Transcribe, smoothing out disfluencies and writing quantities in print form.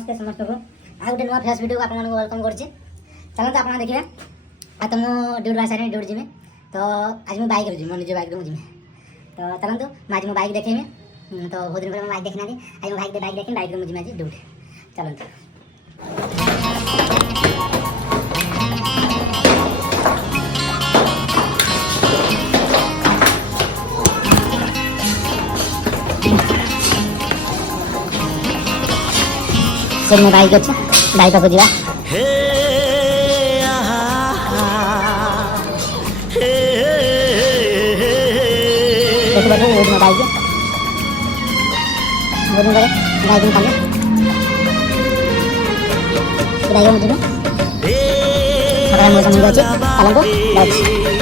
नमस्ते समस्त को आ गोटे नुआ फ्रेश वीडियो को आपन वेलकम करछि। चलते आप देखिए आ तुम ड्यूटी बाहर सारे ड्यूटी जिमे तो आज मैं बाइक जी निज बाइक जिमे तो चलते आज मो बाइक देखेमी तो बहुत दिन पर बाइक देखना आज मो बाइक देखें बाइक मुझे आज ड्यूटी चलते मो बाइक अच्छे बाइक को जीवा बाइक बाइक